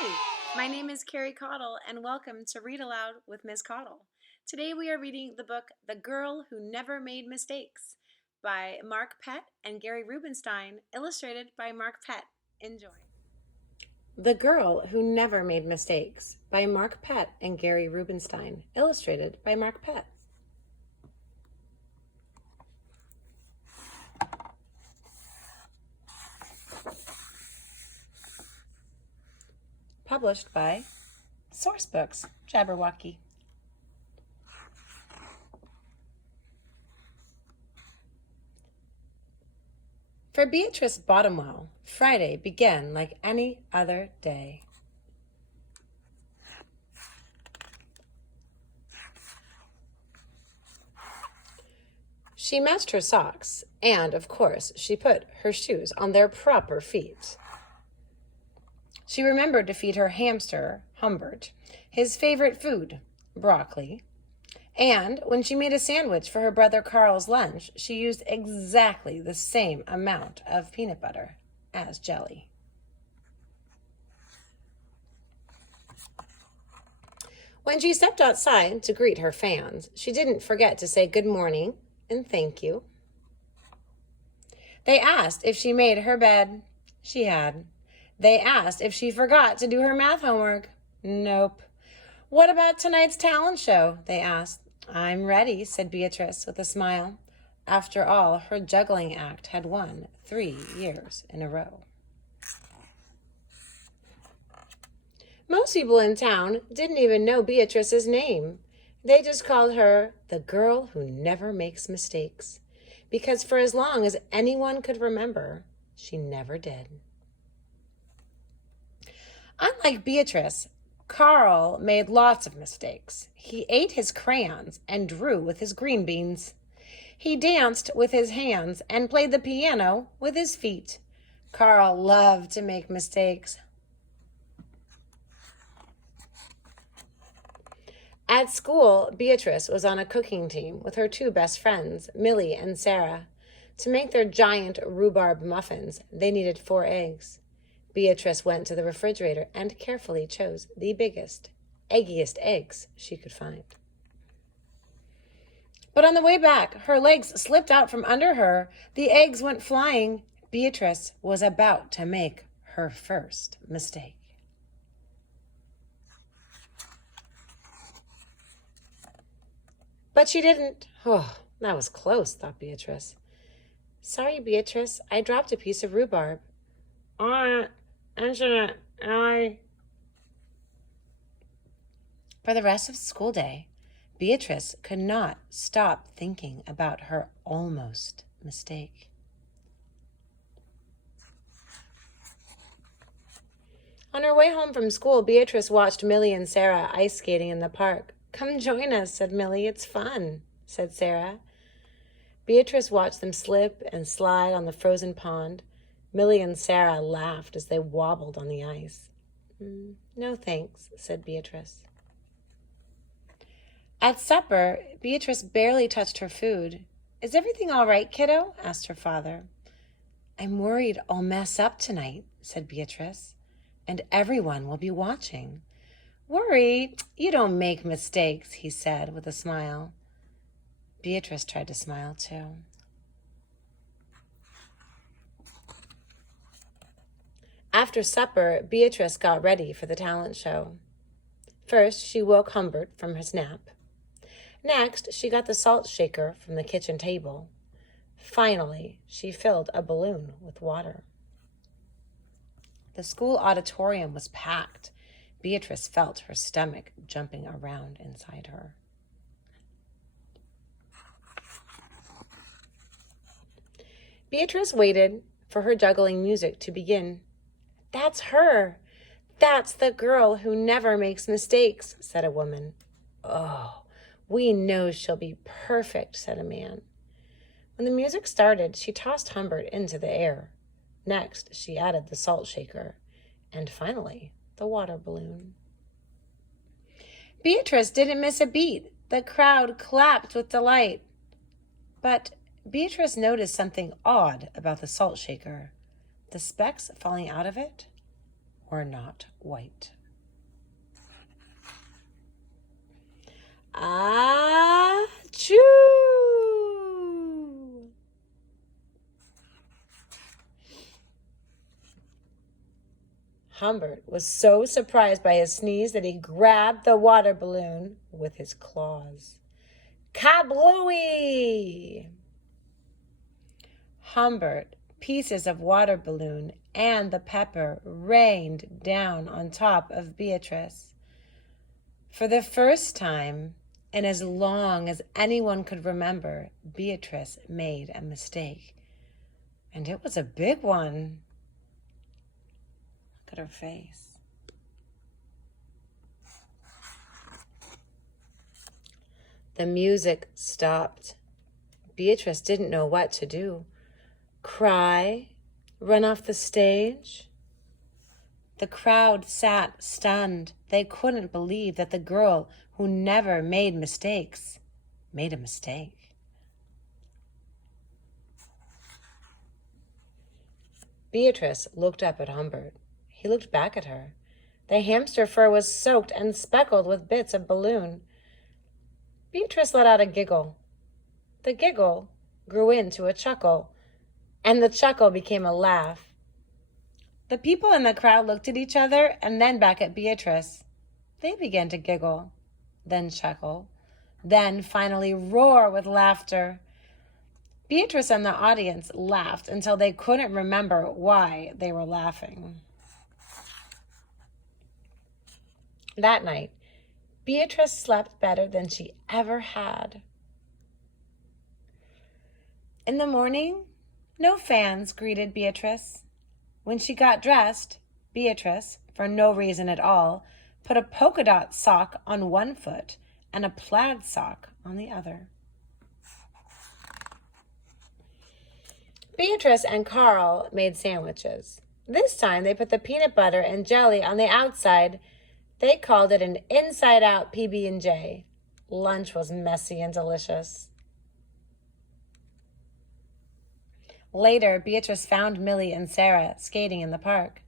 Hi, my name is Carrie Caudle, and welcome to Read Aloud with Ms. Caudle. Today we are reading the book The Girl Who Never Made Mistakes by Mark Pett and Gary Rubinstein, illustrated by Mark Pett. Enjoy. The Girl Who Never Made Mistakes by Mark Pett and Gary Rubinstein, illustrated by Mark Pett. Published by Sourcebooks, Jabberwocky. For Beatrice Bottomwell, Friday began like any other day. She matched her socks, and, of course, she put her shoes on their proper feet. She remembered to feed her hamster, Humbert, his favorite food, broccoli. And when she made a sandwich for her brother Carl's lunch, she used exactly the same amount of peanut butter as jelly. When she stepped outside to greet her fans, she didn't forget to say good morning and thank you. They asked if she made her bed. She had. They asked if she forgot to do her math homework. Nope. What about tonight's talent show? They asked. I'm ready, said Beatrice with a smile. After all, her juggling act had won 3 years in a row. Most people in town didn't even know Beatrice's name. They just called her the girl who never makes mistakes, because for as long as anyone could remember, she never did. Unlike Beatrice, Carl made lots of mistakes. He ate his crayons and drew with his green beans. He danced with his hands and played the piano with his feet. Carl loved to make mistakes. At school, Beatrice was on a cooking team with her 2 best friends, Millie and Sarah. To make their giant rhubarb muffins, they needed 4 eggs. Beatrice went to the refrigerator and carefully chose the biggest, eggiest eggs she could find. But on the way back, her legs slipped out from under her. The eggs went flying. Beatrice was about to make her first mistake. But she didn't. Oh, that was close, thought Beatrice. Sorry, Beatrice, I dropped a piece of rhubarb. For the rest of the school day, Beatrice could not stop thinking about her almost mistake. On her way home from school, Beatrice watched Millie and Sarah ice skating in the park. Come join us, said Millie. It's fun, said Sarah. Beatrice watched them slip and slide on the frozen pond. Millie and Sarah laughed as they wobbled on the ice. No thanks, said Beatrice. At supper, Beatrice barely touched her food. Is everything all right, kiddo? Asked her father. I'm worried I'll mess up tonight, said Beatrice, and everyone will be watching. Worry? You don't make mistakes, he said with a smile. Beatrice tried to smile too. After supper, Beatrice got ready for the talent show. First, she woke Humbert from his nap. Next, she got the salt shaker from the kitchen table. Finally, she filled a balloon with water. The school auditorium was packed. Beatrice felt her stomach jumping around inside her. Beatrice waited for her juggling music to begin. That's her. That's the girl who never makes mistakes, said a woman. Oh, we know she'll be perfect, said a man. When the music started, she tossed Humbert into the air. Next, she added the salt shaker. And finally, the water balloon. Beatrice didn't miss a beat. The crowd clapped with delight. But Beatrice noticed something odd about the salt shaker. The specks falling out of it were not white. Achoo! Humbert was so surprised by his sneeze that he grabbed the water balloon with his claws. Kablooey! Humbert, pieces of water balloon, and the pepper rained down on top of Beatrice. For the first time, and as long as anyone could remember, Beatrice made a mistake. And it was a big one. Look at her face. The music stopped. Beatrice didn't know what to do. Cry? Run off the stage? The crowd sat stunned. They couldn't believe that the girl who never made mistakes made a mistake. Beatrice looked up at Humbert. He looked back at her. The hamster fur was soaked and speckled with bits of balloon. Beatrice let out a giggle. The giggle grew into a chuckle, and the chuckle became a laugh. The people in the crowd looked at each other and then back at Beatrice. They began to giggle, then chuckle, then finally roar with laughter. Beatrice and the audience laughed until they couldn't remember why they were laughing. That night, Beatrice slept better than she ever had. In the morning, no fans greeted Beatrice. When she got dressed, Beatrice, for no reason at all, put a polka dot sock on one foot and a plaid sock on the other. Beatrice and Carl made sandwiches. This time they put the peanut butter and jelly on the outside. They called it an inside-out PB&J. Lunch was messy and delicious. Later, Beatrice found Millie and Sarah skating in the park.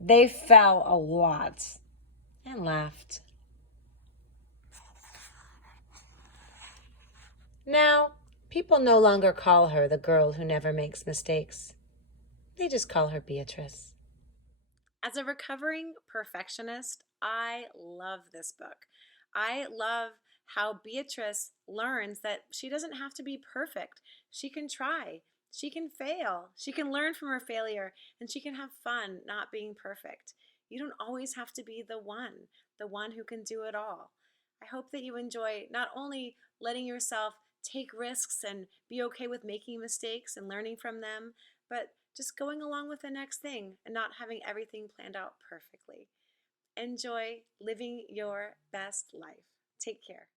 They fell a lot and laughed. Now, people no longer call her the girl who never makes mistakes. They just call her Beatrice. As a recovering perfectionist, I love this book. I love how Beatrice learns that she doesn't have to be perfect. She can try. She can fail. She can learn from her failure, and she can have fun not being perfect. You don't always have to be the one who can do it all. I hope that you enjoy not only letting yourself take risks and be okay with making mistakes and learning from them, but just going along with the next thing and not having everything planned out perfectly. Enjoy living your best life. Take care.